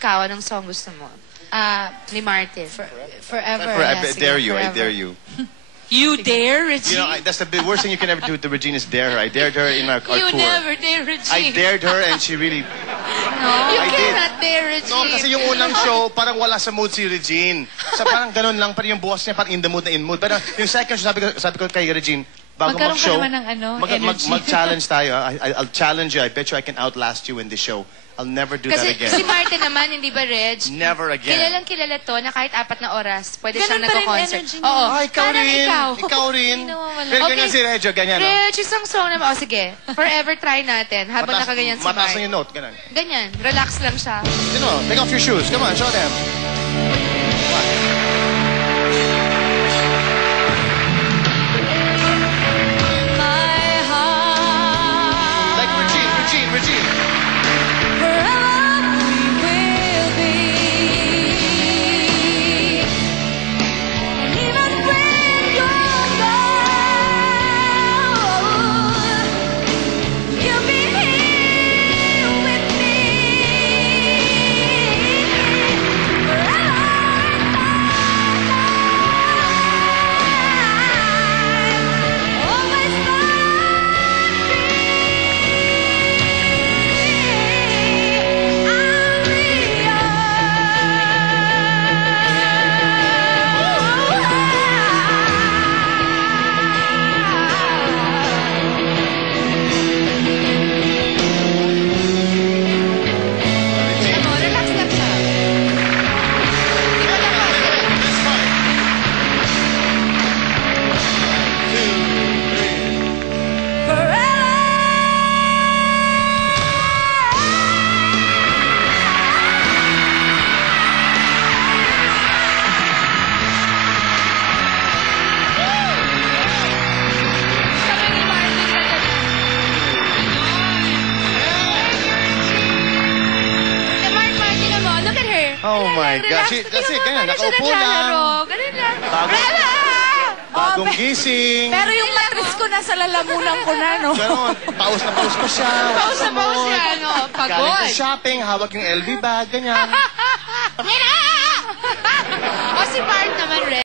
ikaw, anong song gusto mo? Ni Martin. Forever. I dare you. I dare you. You dare, Regine? You know, that's the worst thing you can ever do to Regine is dare her. I dared her in our tour. You never dare, Regine. I dared her and she really... No, you I cannot dare, Regine. No, kasi yung unang show, parang wala sa mood si Regine. So parang ganun lang, parang yung buwas niya, parang in the mood na in mood. Pero yung second show, sabi ko kay Regine, bago mag-show, mag-challenge tayo. I'll challenge you. I bet you I can outlast you in the show. I'll never do that again. Kasi si Martin naman, hindi ba, Reg? Never again. Kilalang kilala to na kahit 4 na oras, pwede siyang nagko-concert. Oo. Ay, ikaw rin. Ikaw rin. Pero ganyan si Regio, ganyan. Reg, isang song naman. O, sige. Forever try natin. Habang nakaganyan si Martin. Mataas na yung note, ganyan. Ganyan. Relax lang siya. You know, take off your shoes. Come on, show them. Like Regine. Oh my gosh. Kasi ganyan, nakaupo lang. Ganun lang. Bagong gising. Pero yung matris ko nasa lalamunan ko na, no? Ganon, paus na paus pa siya. Paus na paus siya, no? Pagod. Galing sa shopping, hawak yung LV bag, ganyan. O si Bart naman, Red.